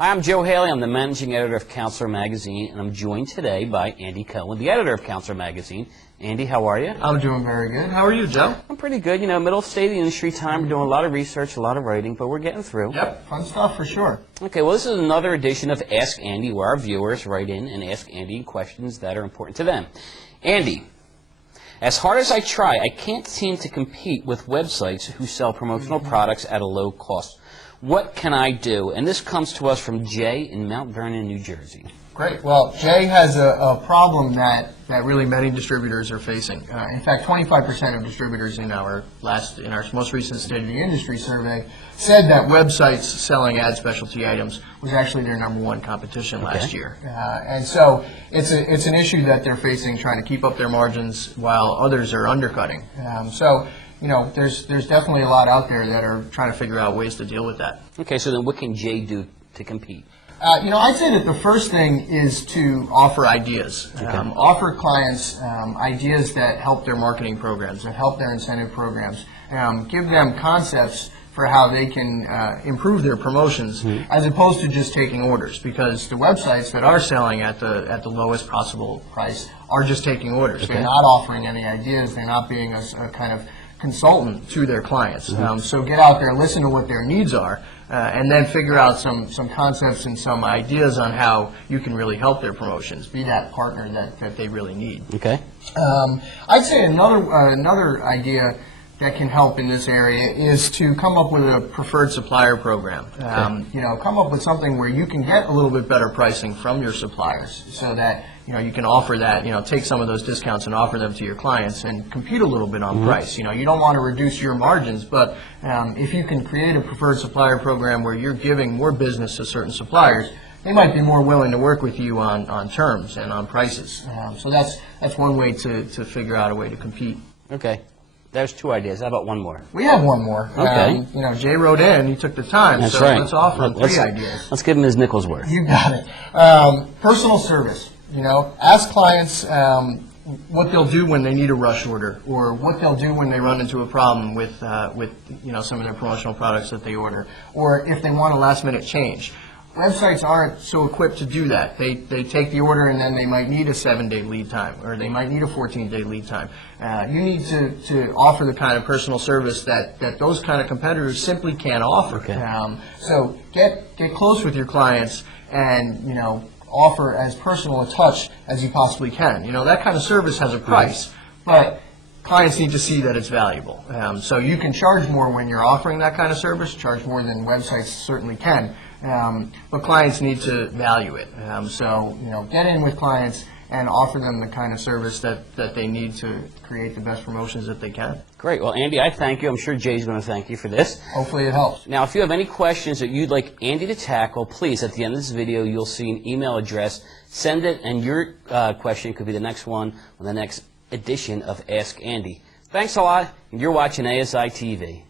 Hi, I'm Joe Haley. I'm the managing editor of Counselor Magazine, and I'm joined today by Andy Cohen, the editor of Counselor Magazine. Andy, how are you? I'm doing very good. How are you, Joe? I'm pretty good. You know, middle of state of the industry time. We're doing a lot of research, a lot of writing, but we're getting through. Yep, fun stuff for sure. Okay, well, this is another edition of Ask Andy, where our viewers write in and ask Andy questions that are important to them. Andy, as hard as I try, I can't seem to compete with websites who sell promotional products at a low cost. What can I do? And this comes to us from Jay in Mount Vernon, New Jersey. Great. Well, Jay has a problem that really many distributors are facing. In fact, 25% of distributors in our most recent State of the Industry survey said that websites selling ad specialty items was actually their #1 competition last year. And so it's an issue that they're facing, trying to keep up their margins while others are undercutting. You know, there's definitely a lot out there that are trying to figure out ways to deal with that. Okay, so then what can Jay do to compete? You know, I'd say that the first thing is to offer ideas. Offer clients ideas that help their marketing programs, that help their incentive programs. Give them concepts for how they can improve their promotions, as opposed to just taking orders. Because the websites that are selling at the lowest possible price are just taking orders. They're not offering any ideas. They're not being a kind of consultant to their clients. So get out there, listen to what their needs are, and then figure out some concepts and some ideas on how you can really help their promotions. Be that partner that they really need. Okay. I'd say another idea that can help in this area is to come up with a preferred supplier program. You know, come up with something where you can get a little bit better pricing from your suppliers, so that you can offer that. Take some of those discounts and offer them to your clients and compete a little bit on price. You don't want to reduce your margins, but if you can create a preferred supplier program where you're giving more business to certain suppliers, they might be more willing to work with you on terms and on prices. So that's one way to figure out a way to compete. Okay. There's 2 ideas. How about one more? We have one more. Okay. Jay wrote in. He took the time. That's so right. Let's offer him 3 ideas. Let's give him his nickel's worth. You got it. Personal service. Ask clients what they'll do when they need a rush order, or what they'll do when they run into a problem with some of their promotional products that they order, or if they want a last-minute change. Websites aren't so equipped to do that. They take the order, and then they might need a 7-day lead time, or they might need a 14-day lead time. You need to offer the kind of personal service that those kind of competitors simply can't offer. So get close with your clients and offer as personal a touch as you possibly can. That kind of service has a price, but clients need to see that it's valuable. So you can charge more when you're offering that kind of service, charge more than websites certainly can. But clients need to value it. So get in with clients and offer them the kind of service that they need to create the best promotions that they can. Great. Well, Andy, I thank you. I'm sure Jay's going to thank you for this. Hopefully it helps. Now, if you have any questions that you'd like Andy to tackle, please, at the end of this video, you'll see an email address. Send it, and your question could be the next one on the next edition of Ask Andy. Thanks a lot, and you're watching ASI TV.